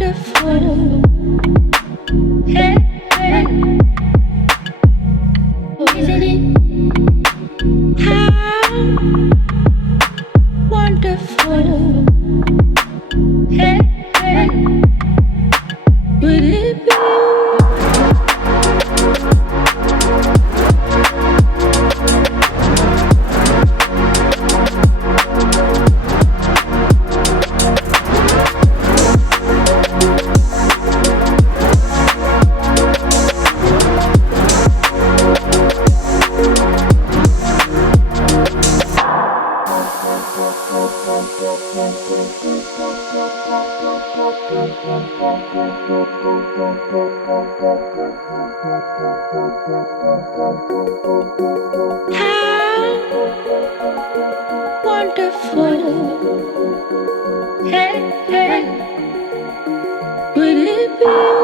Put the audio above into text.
wonderful. Hey, hey. Isn't it? How wonderful. Hey, hey. Would it be? How wonderful. Hey, hey. Would it be?